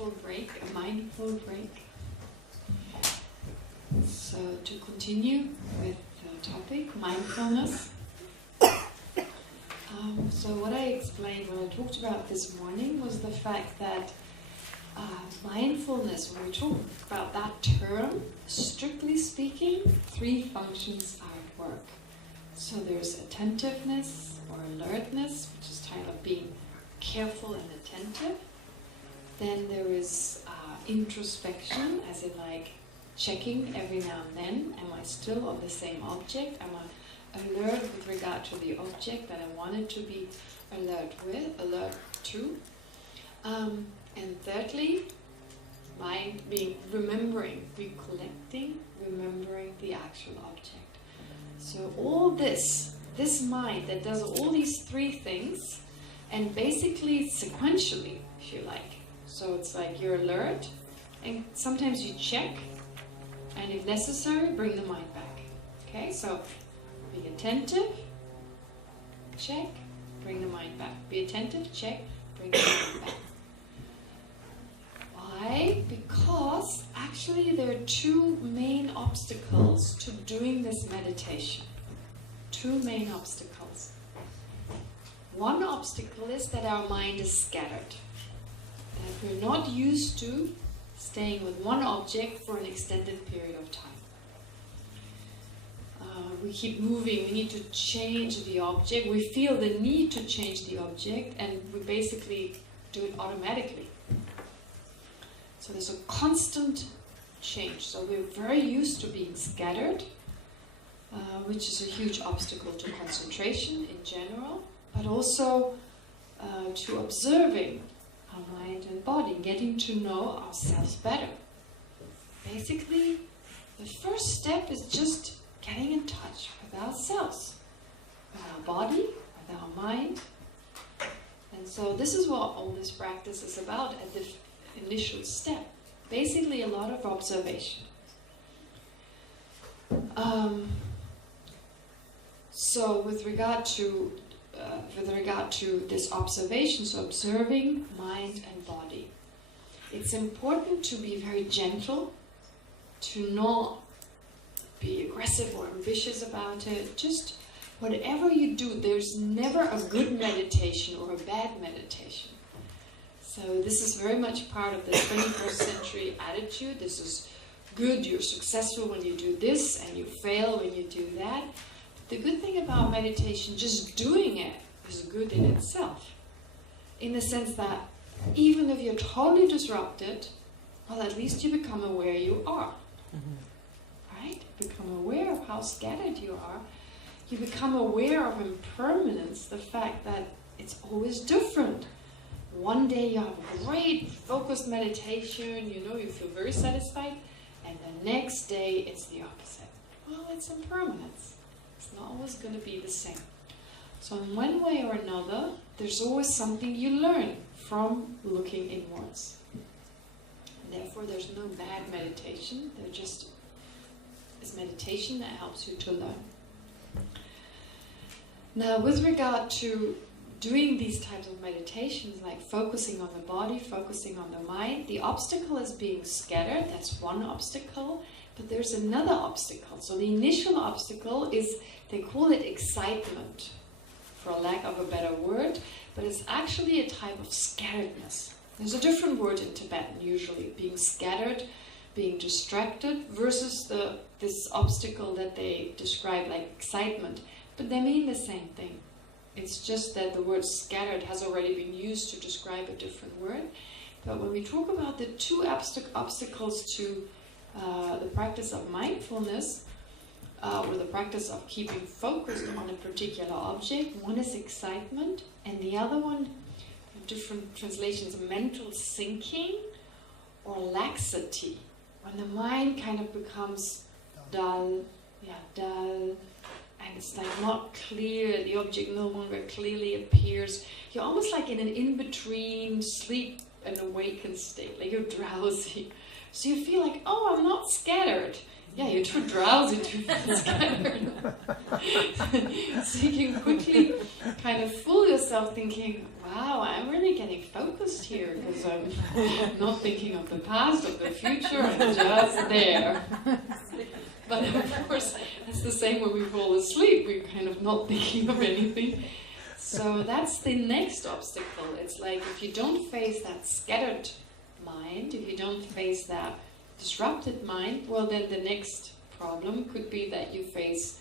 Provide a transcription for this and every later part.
mindful break, a mindful break. So to continue with the topic, mindfulness. So what I explained, what I talked about this morning was the fact that mindfulness, when we talk about that term, strictly speaking, 3 functions are at work. So there's attentiveness or alertness, which is kind of being careful and attentive. Then there is introspection, as in like checking every now and then, am I still on the same object? Am I alert with regard to the object that I wanted to be alert to? And thirdly, mind being remembering, recollecting, remembering the actual object. So all this mind that does all these 3 things, and basically sequentially, if you like. So it's like you're alert, and sometimes you check, and if necessary, bring the mind back. Okay, so be attentive, check, bring the mind back. Be attentive, check, bring the mind back. Why? Because actually there are 2 main obstacles to doing this meditation. 2 main obstacles. One obstacle is that our mind is scattered. That we're not used to staying with one object for an extended period of time. We keep moving, we need to change the object, we feel the need to change the object, and we basically do it automatically. So there's a constant change. So we're very used to being scattered, which is a huge obstacle to concentration in general, but also to observing our mind and body, getting to know ourselves better. Basically, the first step is just getting in touch with ourselves, with our body, with our mind. And so this is what all this practice is about at the initial step. Basically a lot of observation. So with regard to this observation, so observing mind and body, it's important to be very gentle, to not be aggressive or ambitious about it. Just whatever you do, there's never a good meditation or a bad meditation. So this is very much part of the 21st century attitude. This is good, you're successful when you do this, and you fail when you do that. The good thing about meditation, just doing it, is good in itself. In the sense that even if you're totally disrupted, well, at least you become aware you are. Right? Become aware of how scattered you are. You become aware of impermanence, the fact that it's always different. One day you have a great focused meditation, you feel very satisfied, and the next day it's the opposite. Well, it's impermanence. It's not always going to be the same. So in one way or another, there's always something you learn from looking inwards. And therefore there's no bad meditation, there just is meditation that helps you to learn. Now with regard to doing these types of meditations, like focusing on the body, focusing on the mind, the obstacle is being scattered. That's one obstacle, but there's another obstacle. So the initial obstacle is, they call it excitement, for lack of a better word, but it's actually a type of scatteredness. There's a different word in Tibetan usually, being scattered, being distracted, versus this obstacle that they describe like excitement, but they mean the same thing. It's just that the word scattered has already been used to describe a different word. But when we talk about the 2 obstacles to the practice of mindfulness, or the practice of keeping focused on a particular object, one is excitement, and the other one, different translations, mental sinking or laxity. When the mind kind of becomes dull, and it's like not clear, the object no longer clearly appears. You're almost like in an in-between sleep an awakened state, like you're drowsy. So you feel like, oh, I'm not scattered. Yeah, you're too drowsy to feel scattered. So you can quickly kind of fool yourself thinking, wow, I'm really getting focused here because I'm not thinking of the past, of the future, I'm just there. But of course, it's the same when we fall asleep, we're kind of not thinking of anything. So that's the next obstacle. It's like if you don't face that scattered mind, if you don't face that disrupted mind, well then the next problem could be that you face,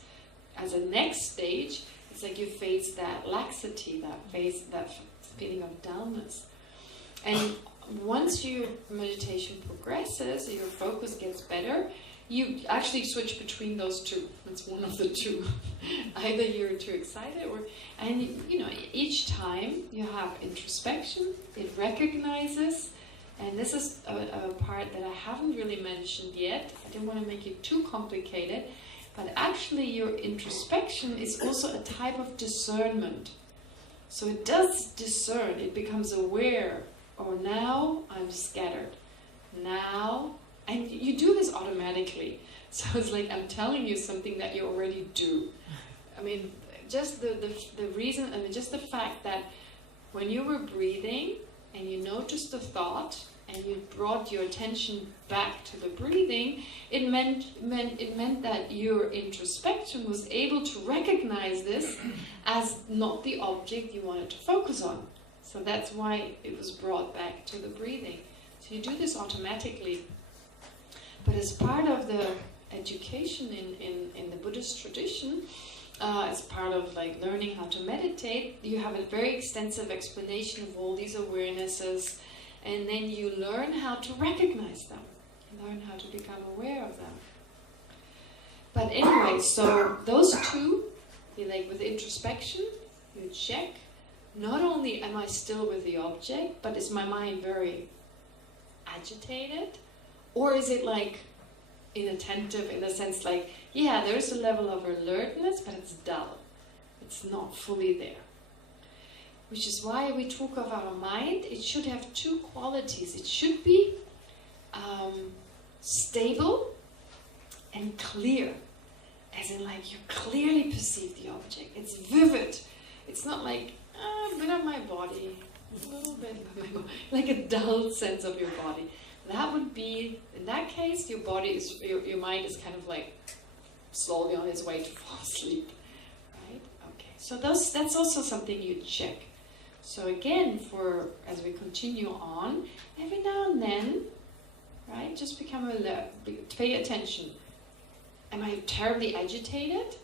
as a next stage, it's like you face that laxity, that feeling of dullness. And once your meditation progresses, your focus gets better, you actually switch between those two. That's one of the two. Either you're too excited, and you know, each time you have introspection, it recognizes. And this is a part that I haven't really mentioned yet. I didn't want to make it too complicated. But actually your introspection is also a type of discernment. So it does discern. It becomes aware. Oh, now I'm scattered. Now, and you do this automatically. So it's like I'm telling you something that you already do. I mean, just the reason, I mean, just the fact that when you were breathing, and you noticed the thought, and you brought your attention back to the breathing, it meant that your introspection was able to recognize this as not the object you wanted to focus on. So that's why it was brought back to the breathing. So you do this automatically. But as part of the education in the Buddhist tradition, as part of like learning how to meditate, you have a very extensive explanation of all these awarenesses, and then you learn how to recognize them, learn how to become aware of them. But anyway, so those two, like with introspection, you check, not only am I still with the object, but is my mind very agitated, or is it like inattentive in the sense like, yeah, there's a level of alertness, but it's dull. It's not fully there. Which is why we talk of our mind, it should have two qualities. It should be stable and clear. As in like you clearly perceive the object. It's vivid. It's not like, a bit of my body, a little bit of my body, like a dull sense of your body. That would be, in that case, your body is, your mind is kind of like slowly on its way to fall asleep, right? Okay, so that's also something you check. So again, as we continue on, every now and then, right, just become alert, pay attention. Am I terribly agitated?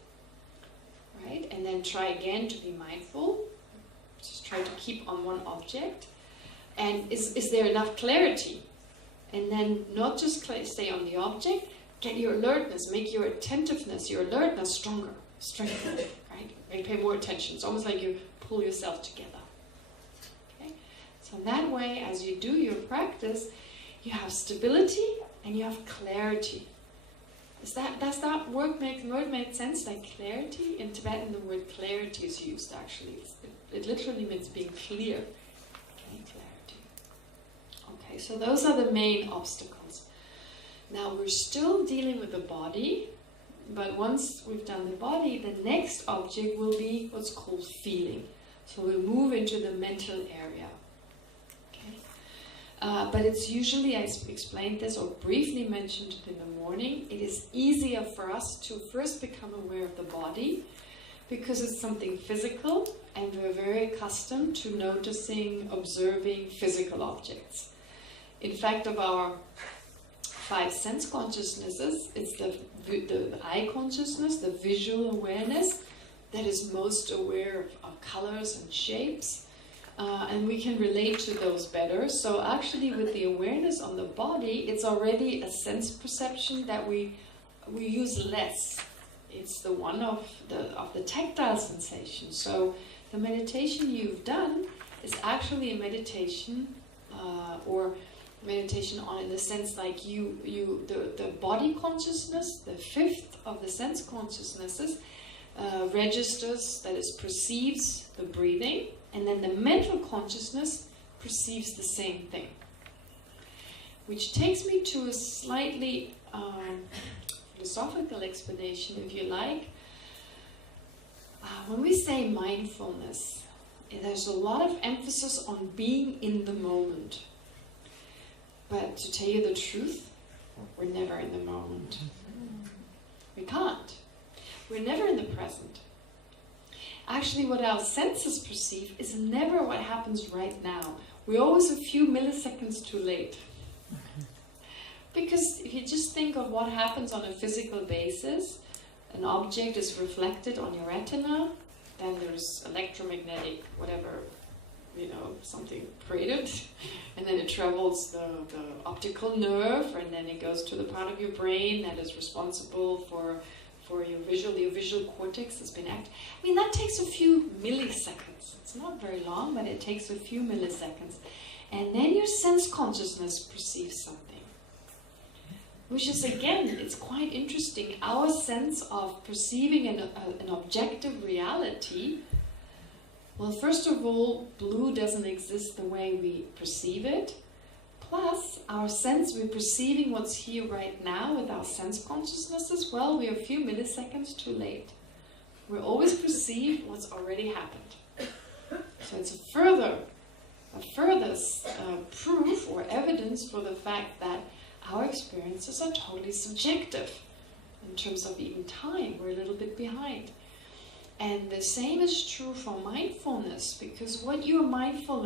Right, and then try again to be mindful. Just try to keep on one object. And is there enough clarity? And then not just stay on the object, get your alertness, make your attentiveness, your alertness stronger, strengthen, right? And pay more attention. It's almost like you pull yourself together. Okay? So that way, as you do your practice, you have stability and you have clarity. Does that word make sense? Like clarity? In Tibetan, the word clarity is used actually. It literally means being clear. Okay, clarity. Okay, so those are the main obstacles. Now we're still dealing with the body, but once we've done the body, the next object will be what's called feeling. So we'll move into the mental area. Okay, but it's usually, I explained this or briefly mentioned it in the morning, it is easier for us to first become aware of the body because it's something physical and we're very accustomed to noticing, observing physical objects. In fact, of our 5 sense consciousnesses, it's the eye consciousness, the visual awareness, that is most aware of colors and shapes, and we can relate to those better. So actually with the awareness on the body, it's already a sense perception that we use less. It's the one of the tactile sensation. So the meditation you've done is actually a meditation or meditation on, in the sense like the body consciousness, the 5th of the sense consciousnesses, registers, that is, perceives the breathing, and then the mental consciousness perceives the same thing. Which takes me to a slightly philosophical explanation, if you like. When we say mindfulness, there's a lot of emphasis on being in the moment. But to tell you the truth, we're never in the moment. We can't. We're never in the present. Actually, what our senses perceive is never what happens right now. We're always a few milliseconds too late. Because if you just think of what happens on a physical basis, an object is reflected on your retina, then there's electromagnetic, whatever, something created, and then it travels the optical nerve, and then it goes to the part of your brain that is responsible for your visual cortex has been active. I mean, that takes a few milliseconds. It's not very long, but it takes a few milliseconds. And then your sense consciousness perceives something. Which is, again, it's quite interesting. Our sense of perceiving an objective reality, well, first of all, blue doesn't exist the way we perceive it. Plus, our sense, we're perceiving what's here right now with our sense consciousness as well. We're a few milliseconds too late. We always perceive what's already happened. So it's a further proof or evidence for the fact that our experiences are totally subjective in terms of even time. We're a little bit behind. And the same is true for mindfulness, because what you're mindful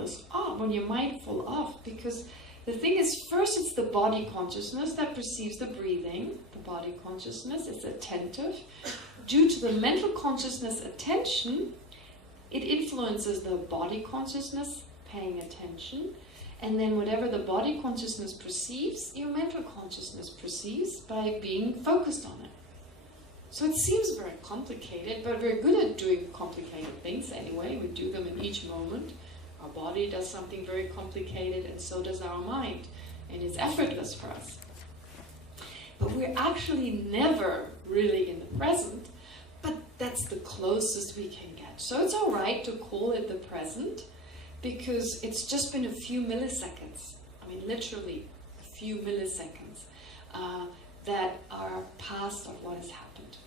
of, because the thing is, first it's the body consciousness that perceives the breathing. The body consciousness is attentive. Due to the mental consciousness attention, it influences the body consciousness paying attention. And then whatever the body consciousness perceives, your mental consciousness perceives by being focused on it. So it seems very complicated, but we're good at doing complicated things anyway. We do them in each moment. Our body does something very complicated, and so does our mind. And it's effortless for us. But we're actually never really in the present, but that's the closest we can get. So it's all right to call it the present, because it's just been a few milliseconds, I mean literally a few milliseconds, that are past of what has happened.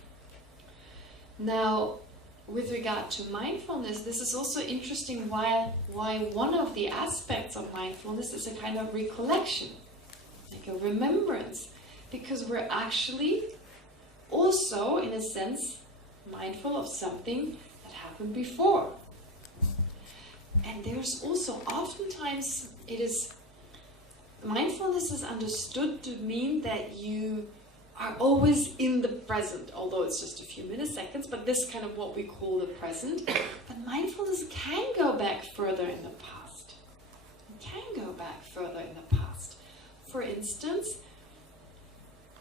Now, with regard to mindfulness, this is also interesting why one of the aspects of mindfulness is a kind of recollection, like a remembrance, because we're actually also, in a sense, mindful of something that happened before. And there's also oftentimes mindfulness is understood to mean that you are always in the present, although it's just a few milliseconds, but this is kind of what we call the present. But mindfulness can go back further in the past. It can go back further in the past. For instance,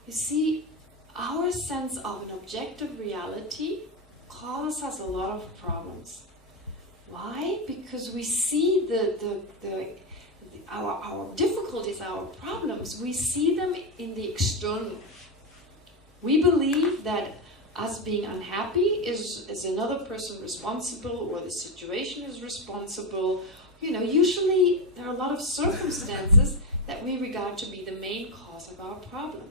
you see, our sense of an objective reality causes us a lot of problems. Why? Because we see our difficulties, our problems, we see them in the external. We believe that us being unhappy is another person responsible, or the situation is responsible. Usually there are a lot of circumstances that we regard to be the main cause of our problem.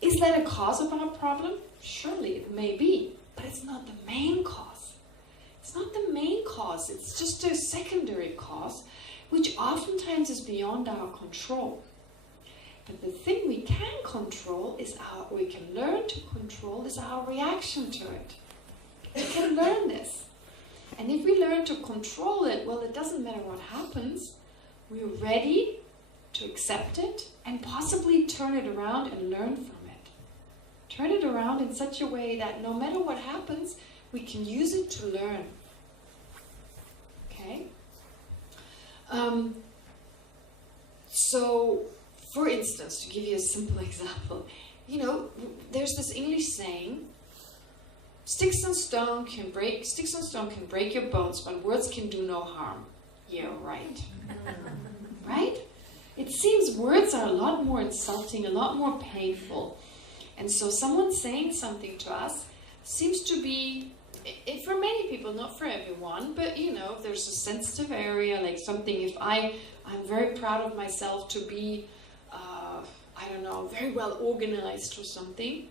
Is that a cause of our problem? Surely it may be, but it's not the main cause. It's not the main cause, it's just a secondary cause, which oftentimes is beyond our control. But the thing we can control is we can learn to control is our reaction to it. We can learn this. And if we learn to control it, well, it doesn't matter what happens, we're ready to accept it and possibly turn it around and learn from it. Turn it around in such a way that no matter what happens, we can use it to learn. Okay? So, for instance, to give you a simple example, there's this English saying, sticks and stone can break your bones, but words can do no harm. Yeah, right. Right? It seems words are a lot more insulting, a lot more painful. And so someone saying something to us seems to be for many people, not for everyone, but you know, if there's a sensitive area, like something, if I'm very proud of myself to be, I don't know, very well organized or something,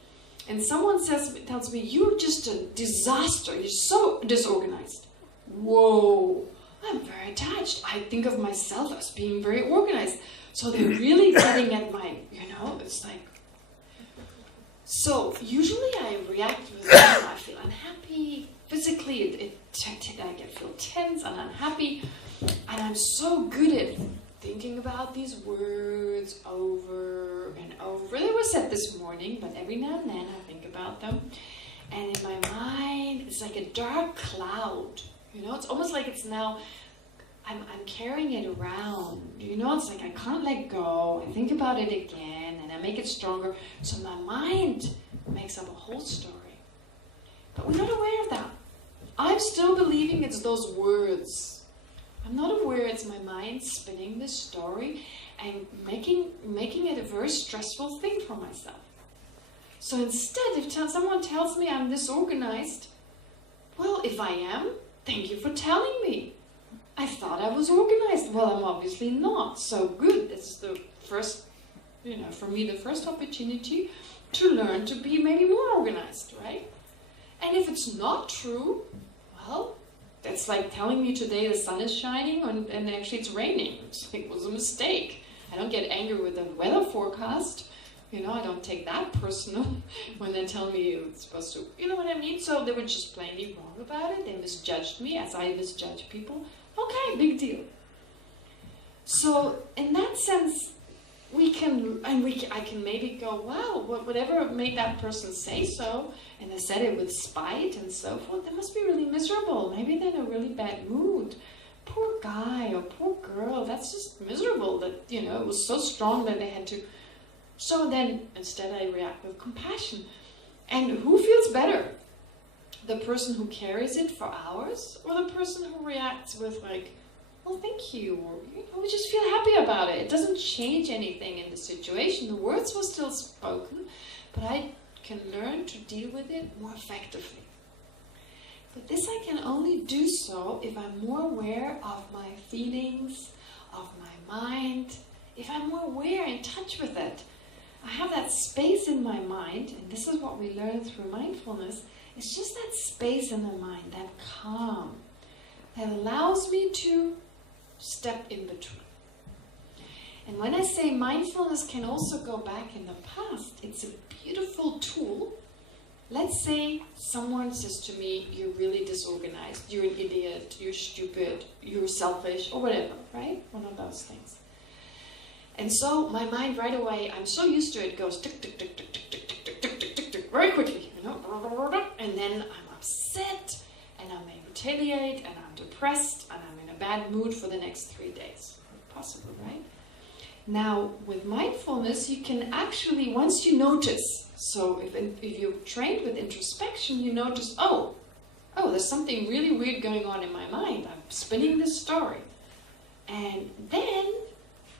and someone tells me, you're just a disaster, you're so disorganized. Whoa, I'm very attached. I think of myself as being very organized. So they're really getting at my, you know, it's like, so usually I react with, I feel unhappy, physically I feel tense and unhappy, and I'm so good at thinking about these words over and over. They were said this morning, but every now and then I think about them, and in my mind it's like a dark cloud, you know, it's almost like it's now, I'm carrying it around, you know, it's like I can't let go, I think about it again, and I make it stronger, so my mind makes up a whole story. But we're not aware of that. I'm still believing it's those words. I'm not aware it's my mind spinning this story and making it a very stressful thing for myself. So instead, if someone tells me I'm disorganized, well, if I am, thank you for telling me. I thought I was organized. Well, I'm obviously not. So good. This is the first, you know, for me, the first opportunity to learn to be maybe more organized, right? And if it's not true, well, that's like telling me today the sun is shining and actually it's raining. It was a mistake. I don't get angry with the weather forecast. You know, I don't take that personal when they tell me it's supposed to, you know what I mean? So they were just plainly wrong about it. They misjudged me as I misjudge people. Okay, big deal. So in that sense, I can maybe go, wow, whatever made that person say so, and they said it with spite and so forth, they must be really miserable. Maybe they're in a really bad mood. Poor guy or poor girl, that's just miserable that, you know, it was so strong that they had to. So then instead I react with compassion. And who feels better? The person who carries it for hours, or the person who reacts with like, well, thank you, or you know, we just feel happy about it. It doesn't change anything in the situation. The words were still spoken, but I can learn to deal with it more effectively. But this I can only do so if I'm more aware of my feelings, of my mind, if I'm more aware, in touch with it. I have that space in my mind, and this is what we learn through mindfulness. It's just that space in the mind, that calm, that allows me to step in between. And when I say mindfulness can also go back in the past, it's a beautiful tool. Let's say someone says to me, you're really disorganized, you're an idiot, you're stupid, you're selfish, or whatever, right? One of those things. And so my mind right away, I'm so used to it, goes tick, tick, tick, tick, tick, tick, tick, tick, tick, tick, tick, tick, very quickly, you know, and then I'm upset, and I may retaliate, and I'm depressed, and I'm in a bad mood for the next 3 days. Possible, right? Now, with mindfulness, you can actually, once you notice, so if you're trained with introspection, you notice, oh, there's something really weird going on in my mind. I'm spinning this story. And then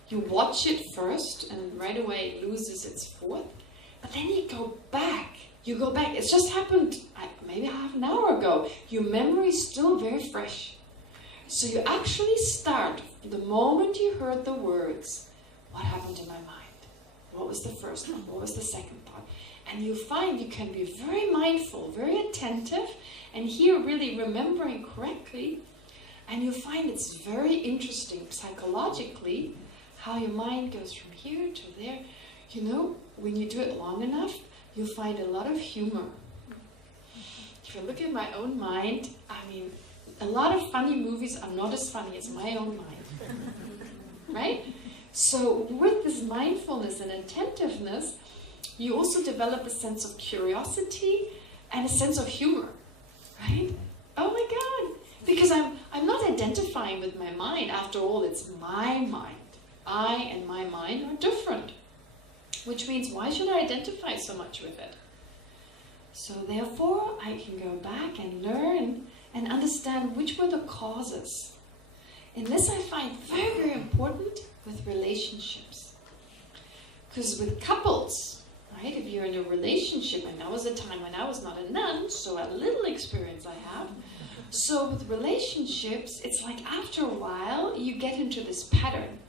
you watch it first, and right away it loses its force. But then you go back. It's just happened maybe half an hour ago. Your memory is still very fresh. So you actually start, the moment you heard the words, what happened in my mind? What was the first one? What was the second part? And you find you can be very mindful, very attentive, and here really remembering correctly. And you find it's very interesting psychologically how your mind goes from here to there. You know, when you do it long enough, you'll find a lot of humor. If you look at my own mind, I mean, a lot of funny movies are not as funny as my own mind. Right? So with this mindfulness and attentiveness, you also develop a sense of curiosity and a sense of humor. Right? Oh my God! Because I'm not identifying with my mind. After all, it's my mind. I and my mind are different. Which means, why should I identify so much with it? So therefore, I can go back and learn and understand which were the causes. And this I find very, very important with relationships. Because with couples, right? If you're in a relationship, and that was a time when I was not a nun, so a little experience I have. So with relationships, it's like after a while, you get into this pattern.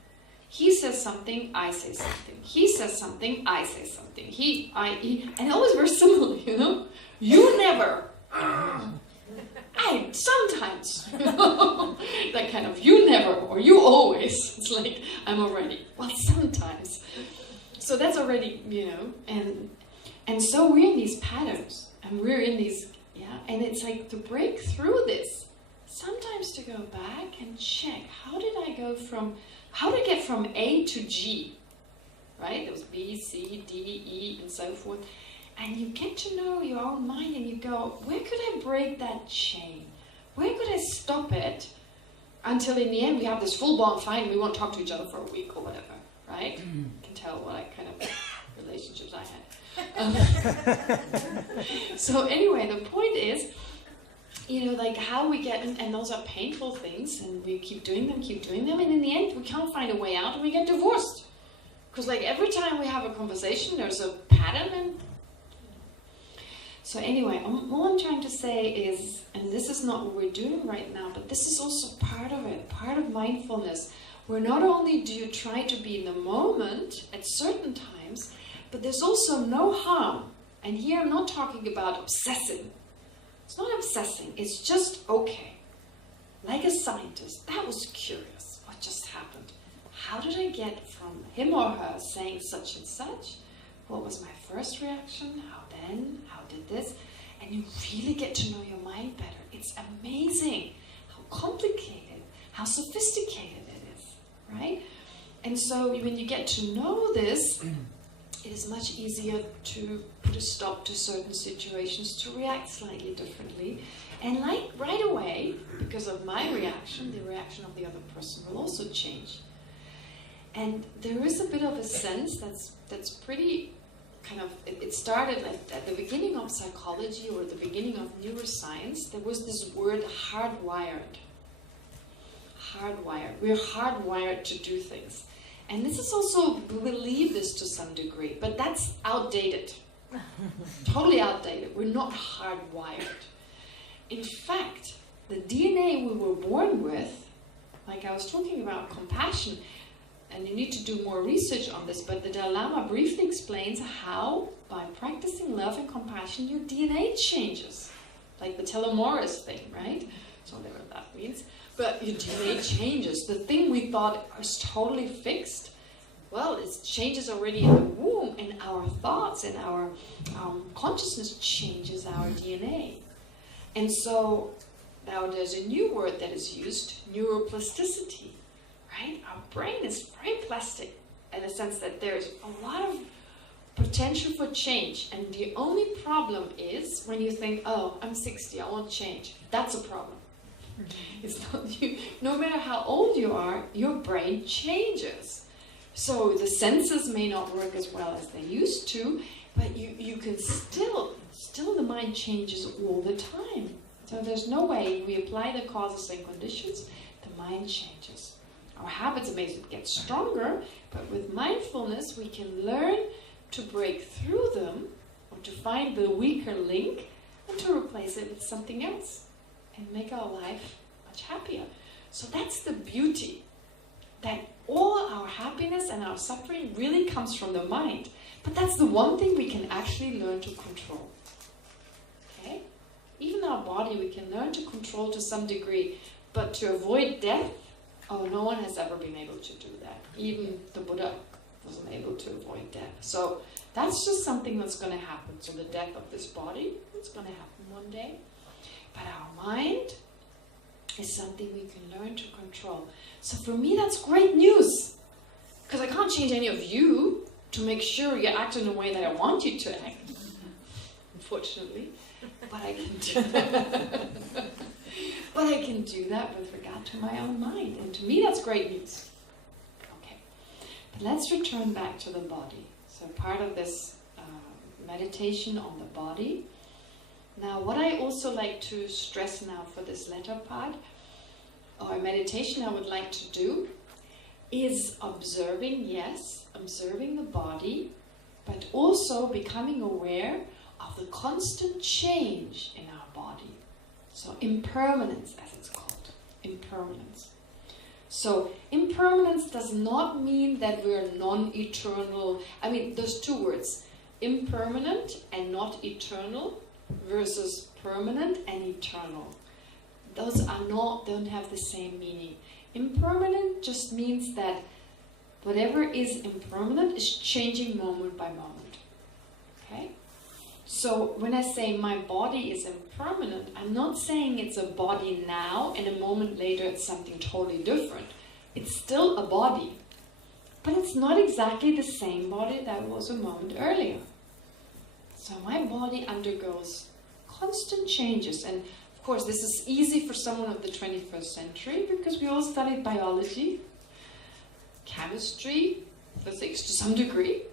He says something, I say something. He says something, I say something. He, and always very similar, you know? You never. I sometimes. That kind of, you never, or you always. It's like, I'm already, well, sometimes. So that's already, you know, and so we're in these patterns, and we're in these, yeah, and it's like to break through this, sometimes to go back and check, how did I get from A to G, right? There was B, C, D, E, and so forth. And you get to know your own mind and you go, where could I break that chain? Where could I stop it? Until in the end we have this full-blown fight and we won't talk to each other for a week or whatever, right? You can tell what kind of relationships I had. So anyway, the point is, you know, like how we get, and those are painful things, and we keep doing them, and in the end we can't find a way out and we get divorced. Because like every time we have a conversation, there's a pattern. And so anyway, all I'm trying to say is, and this is not what we're doing right now, but this is also part of it, part of mindfulness, where not only do you try to be in the moment at certain times, but there's also no harm. And here I'm not talking about obsessing. It's not obsessing, it's just okay. Like a scientist, that was curious, what just happened? How did I get from him or her saying such and such? What was my first reaction? How then? How did this? And you really get to know your mind better. It's amazing how complicated, how sophisticated it is, right? And so when you get to know this, it is much easier to put a stop to certain situations, to react slightly differently. And like right away, because of my reaction, the reaction of the other person will also change. And there is a bit of a sense that's pretty kind of, it started like at the beginning of psychology or the beginning of neuroscience, there was this word hardwired. Hardwired. We're hardwired to do things. And this is also, we believe this to some degree, but that's outdated. Totally outdated. We're not hardwired. In fact, the DNA we were born with, like I was talking about compassion, and you need to do more research on this, but the Dalai Lama briefly explains how, by practicing love and compassion, your DNA changes. Like the telomerase thing, right? So whatever that means. But your DNA changes. The thing we thought was totally fixed, well, it changes already in the womb, and our thoughts and our consciousness changes our DNA. And so now there's a new word that is used, neuroplasticity, right? Our brain is very plastic in the sense that there's a lot of potential for change. And the only problem is when you think, oh, I'm 60, I won't change. That's a problem. It's not you. No matter how old you are, your brain changes. So the senses may not work as well as they used to, but you can still the mind changes all the time. So there's no way we apply the causes and conditions, the mind changes. Our habits may get stronger, but with mindfulness we can learn to break through them, or to find the weaker link, and to replace it with something else, and make our life much happier. So that's the beauty, that all our happiness and our suffering really comes from the mind. But that's the one thing we can actually learn to control. Okay? Even our body we can learn to control to some degree, but to avoid death, oh, no one has ever been able to do that. Even the Buddha wasn't able to avoid death. So that's just something that's going to happen. So the death of this body, it's going to happen one day. But our mind is something we can learn to control. So for me, that's great news. Because I can't change any of you to make sure you act in a way that I want you to act. Unfortunately. But I can do that. But I can do that with regard to my own mind. And to me, that's great news. Okay. But let's return back to the body. So part of this meditation on the body. Now, what I also like to stress now for this latter part, or meditation I would like to do, is observing, yes, observing the body, but also becoming aware of the constant change in our body. So impermanence, as it's called, impermanence. So impermanence does not mean that we're non-eternal. I mean, there's two words, impermanent and not eternal versus permanent and eternal. Those are don't have the same meaning. Impermanent just means that whatever is impermanent is changing moment by moment. Okay? So when I say my body is impermanent, I'm not saying it's a body now and a moment later it's something totally different. It's still a body. But it's not exactly the same body that was a moment earlier. So my body undergoes constant changes. And of course this is easy for someone of the 21st century because we all studied biology, chemistry, physics to some degree.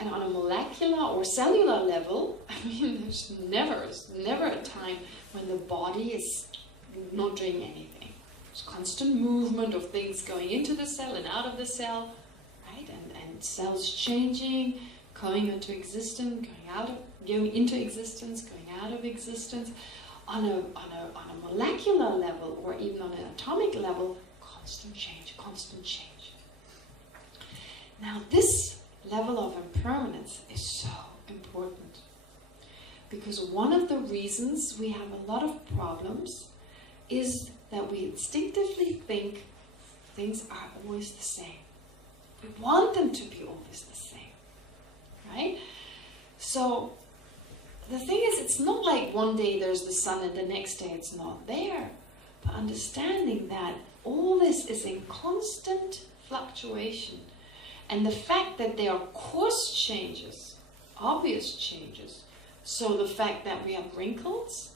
And on a molecular or cellular level, I mean, there's never a time when the body is not doing anything. There's constant movement of things going into the cell and out of the cell, right? And cells changing, going into existence, going into existence, going out of existence. On a molecular level or even on an atomic level, constant change, constant change. Now this level of impermanence is so important because one of the reasons we have a lot of problems is that we instinctively think things are always the same. We want them to be always the same, right? So the thing is, it's not like one day there's the sun and the next day it's not there, but understanding that all this is in constant fluctuation. And the fact that there are course changes, obvious changes, so the fact that we have wrinkles,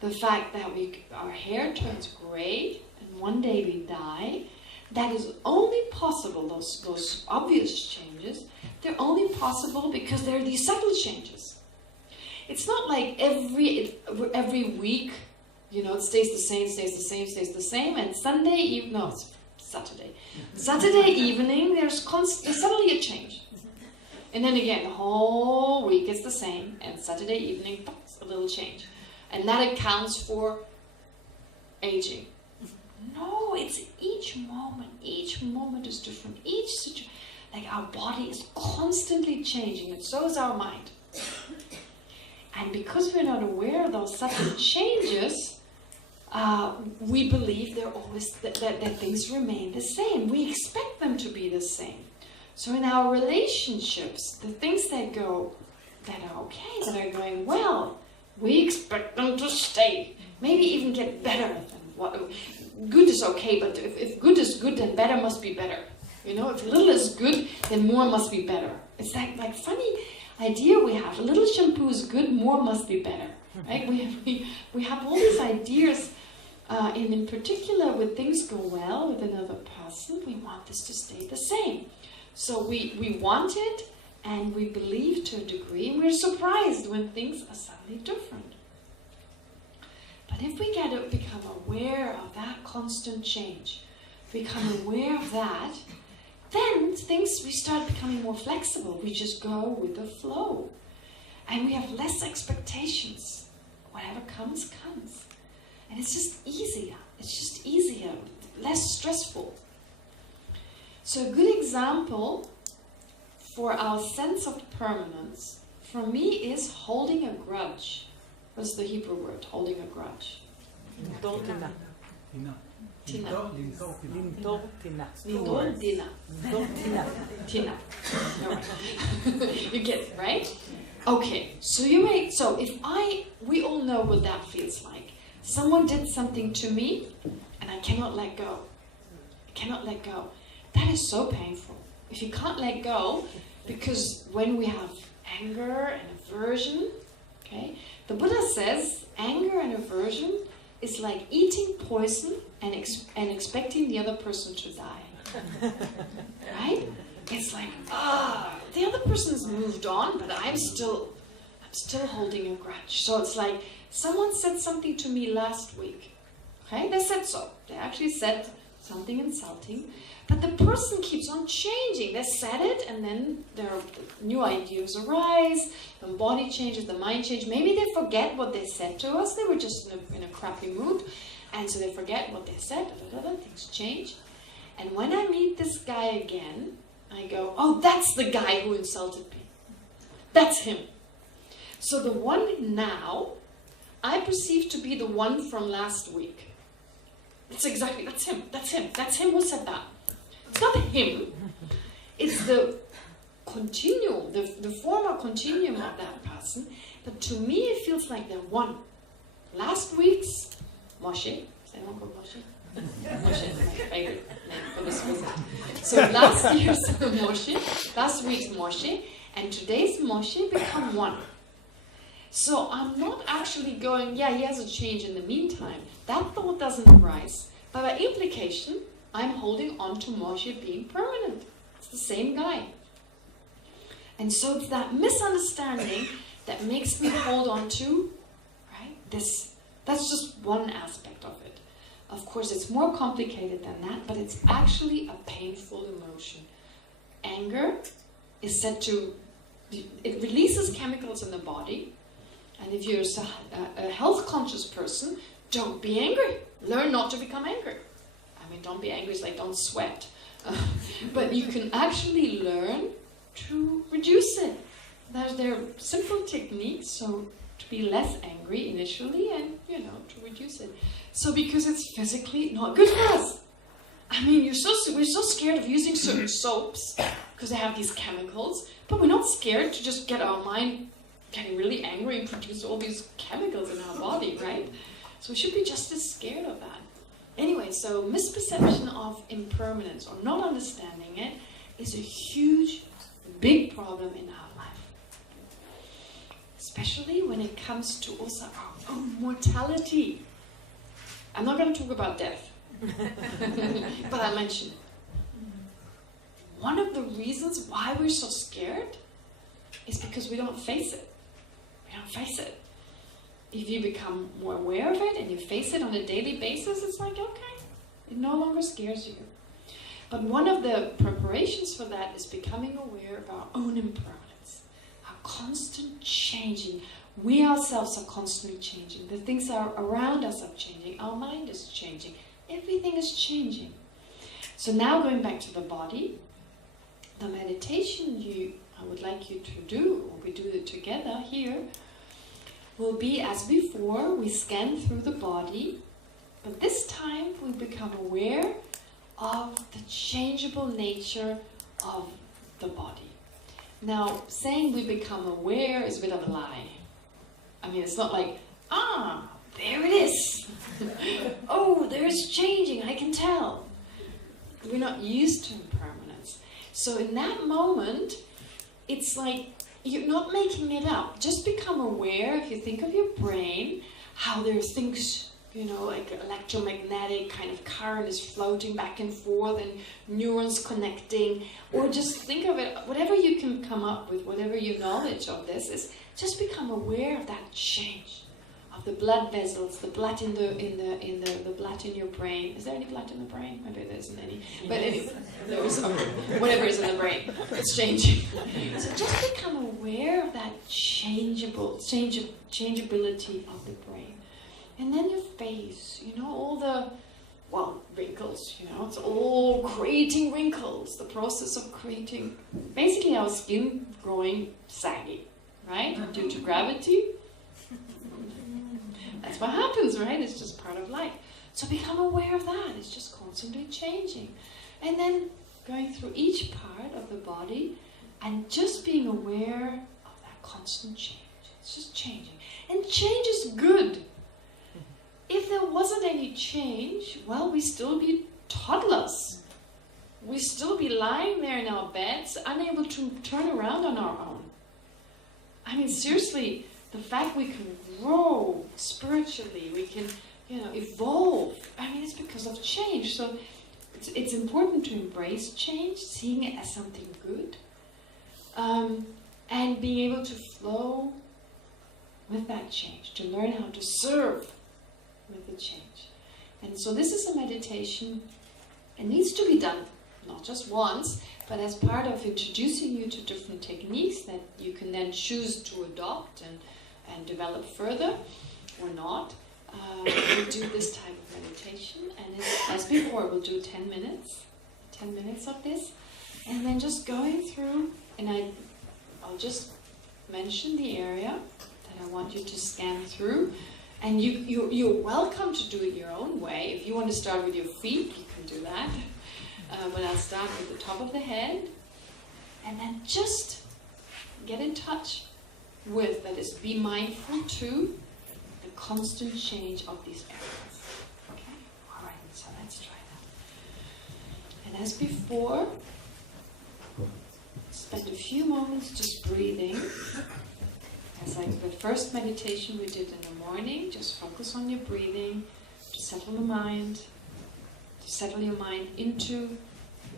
the fact that our hair turns gray, and one day we die, that is only possible, those obvious changes, they're only possible because there are these subtle changes. It's not like every week, you know, it stays the same, stays the same, stays the same, and Saturday evening, there's suddenly a change. And then again, the whole week is the same, and Saturday evening, a little change. And that accounts for aging. No, it's each moment is different. Like our body is constantly changing, and so is our mind. And because we're not aware of those subtle changes, we believe they're always that things remain the same. We expect them to be the same. So in our relationships, the things that are okay, that are going well, we expect them to stay. Maybe even get better than what good is okay, but if good is good, then better must be better. You know, if little is good, then more must be better. It's that like funny idea we have. A little shampoo is good, more must be better. Right? We have all these ideas. In particular, when things go well with another person, we want this to stay the same. So we want it, and we believe to a degree, and we're surprised when things are suddenly different. But if we become aware of that constant change, become aware of that, then we start becoming more flexible. We just go with the flow. And we have less expectations. Whatever comes, comes. And it's just easier, less stressful. So a good example for our sense of permanence, for me, is holding a grudge. What's the Hebrew word, holding a grudge? Tina. You get it, right? Okay, so we all know what that feels like. Someone did something to me, and I cannot let go. That is so painful. If you can't let go, because when we have anger and aversion, okay, the Buddha says anger and aversion is like eating poison and expecting the other person to die. Right? It's like, the other person's moved on, but I'm still holding a grudge. So it's like, someone said something to me last week. Okay, they said so. They actually said something insulting, but the person keeps on changing. They said it, and then their new ideas arise, the body changes, the mind changes. Maybe they forget what they said to us. They were just in a crappy mood, and so they forget what they said, things change. And when I meet this guy again, I go, oh, that's the guy who insulted me. That's him. So the one now, I perceive to be the one from last week. It's exactly, that's him, that's him, that's him who said that. It's not him. It's the continuum, the former continuum of that person. But to me, it feels like they're one. Last week's Moshe. Is anyone called Moshe? Moshe is my favorite name for this visit. So last year's Moshe, last week's Moshe, and today's Moshe become one. So I'm not actually going, yeah, he has a change in the meantime. That thought doesn't arise. But by implication, I'm holding on to Moshe being permanent. It's the same guy. And so it's that misunderstanding that makes me hold on to, right, this. That's just one aspect of it. Of course, it's more complicated than that, but it's actually a painful emotion. Anger is said to, it releases chemicals in the body. And if you're a health-conscious person, don't be angry. Learn not to become angry. I mean, don't be angry is like don't sweat. But you can actually learn to reduce it. There are simple techniques, so to be less angry initially and, to reduce it. So because it's physically not good for us. I mean, we're so scared of using certain soaps because they have these chemicals, but we're not scared to just get our mind getting really angry and produce all these chemicals in our body, right? So we should be just as scared of that. Anyway, so misperception of impermanence or not understanding it is a huge, big problem in our life. Especially when it comes to also our own mortality. I'm not going to talk about death, but I mentioned it. One of the reasons why we're so scared is because we don't face it. We don't face it. If you become more aware of it and you face it on a daily basis, it's like, okay, it no longer scares you. But one of the preparations for that is becoming aware of our own impermanence, our constant changing. We ourselves are constantly changing. The things that are around us are changing. Our mind is changing. Everything is changing. So now going back to the body, the meditation I would like you to do, or we do it together here, will be as before. We scan through the body, but this time we become aware of the changeable nature of the body. Now, saying we become aware is a bit of a lie. I mean, it's not like, there it is. Oh, there's changing, I can tell. We're not used to impermanence. So in that moment, it's like you're not making it up. Just become aware, if you think of your brain, how there are things, like electromagnetic kind of current is floating back and forth and neurons connecting. Or just think of it, whatever you can come up with, whatever your knowledge of this is, just become aware of that change. Of the blood vessels, the blood in the blood in your brain. Is there any blood in the brain? Maybe there isn't any. But anyway, there is whatever is in the brain. It's changing. So just become aware of that changeability of the brain. And then your face, all the wrinkles, it's all creating wrinkles. The process of creating basically our skin growing saggy, right? Due to gravity. That's what happens, right? It's just part of life. So become aware of that. It's just constantly changing. And then going through each part of the body and just being aware of that constant change. It's just changing. And change is good. If there wasn't any change, we'd still be toddlers. We'd still be lying there in our beds, unable to turn around on our own. I mean, seriously, the fact we can grow spiritually, we can, evolve. I mean, it's because of change. So it's important to embrace change, seeing it as something good, and being able to flow with that change, to learn how to serve with the change. And so this is a meditation It needs to be done not just once, but as part of introducing you to different techniques that you can then choose to adopt and develop further or not. We'll do this type of meditation, and as before, we'll do 10 minutes of this, and then just going through, and I'll just mention the area that I want you to scan through, and you're welcome to do it your own way. If you want to start with your feet, you can do that. But I'll start with the top of the head, and then just get in touch with, that is, be mindful to the constant change of these areas. Okay? Alright, so let's try that. And as before, spend a few moments just breathing. As like the first meditation we did in the morning, just focus on your breathing to settle the mind, to settle your mind into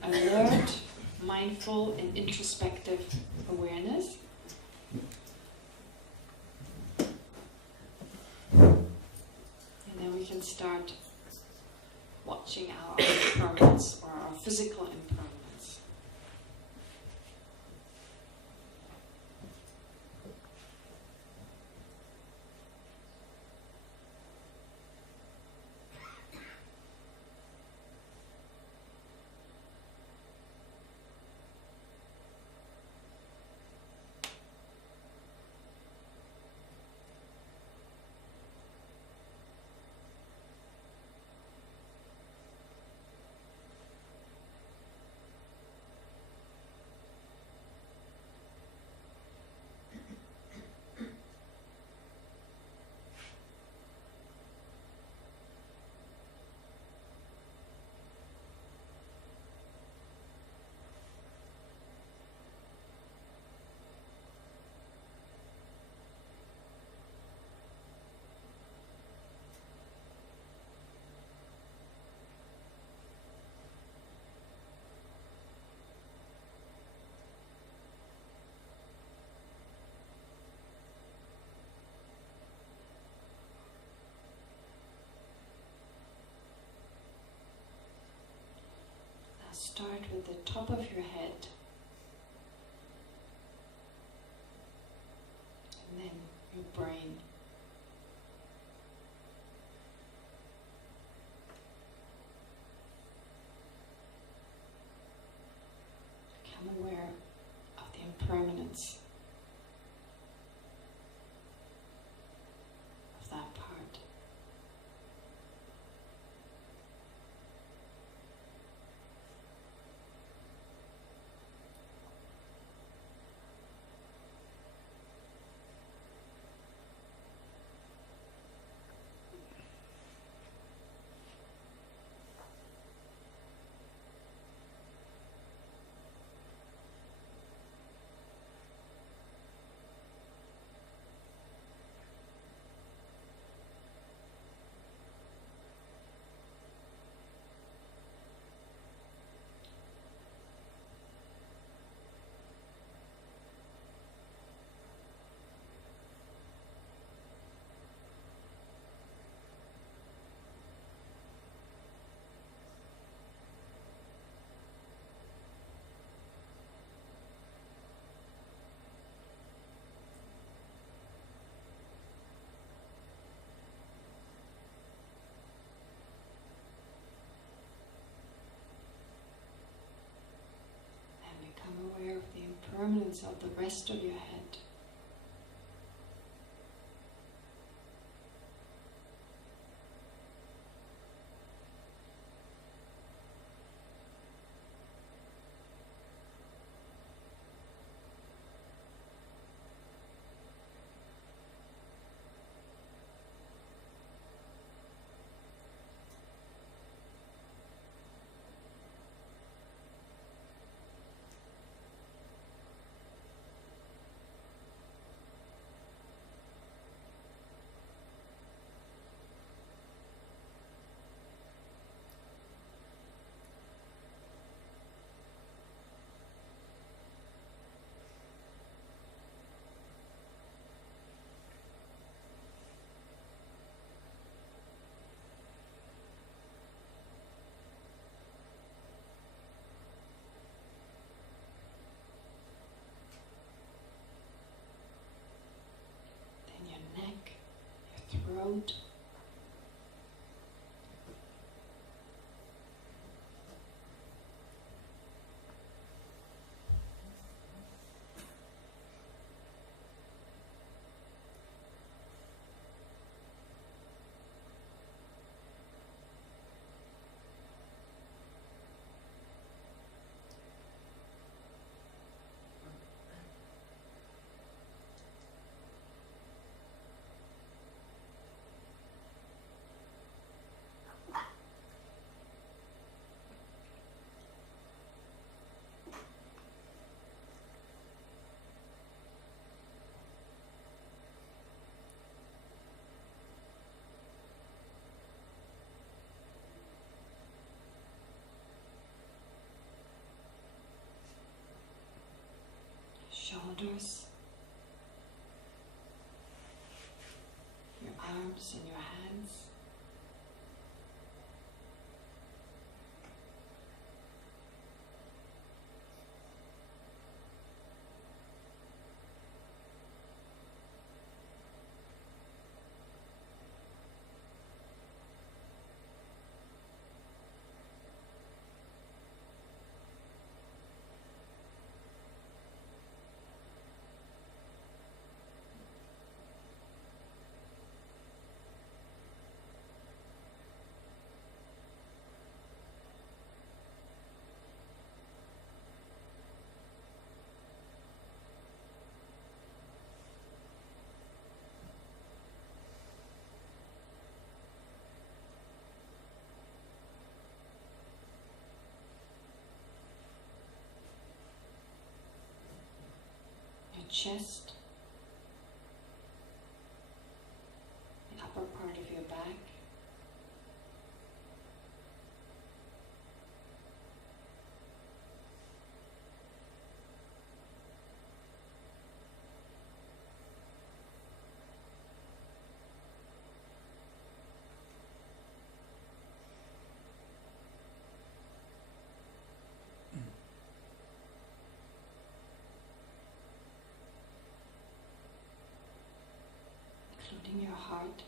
alert, mindful, and introspective awareness. And then we can start watching our impermanence, or our physical impermanence. Start with the top of your head, and then your brain. Become aware of the impermanence of that part. Aware of the impermanence of the rest of your head. throat. Shoulders, your arms and your hands. Chest, the upper part of your back, including your heart.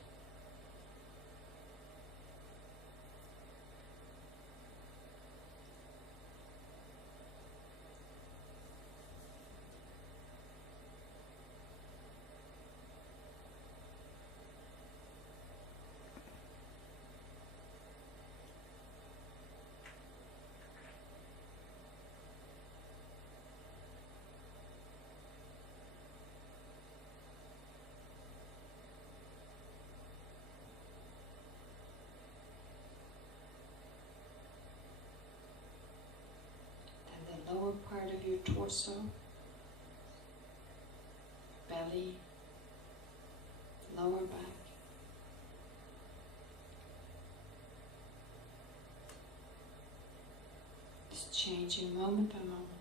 Lower part of your torso, belly, lower back. Just changing moment by moment.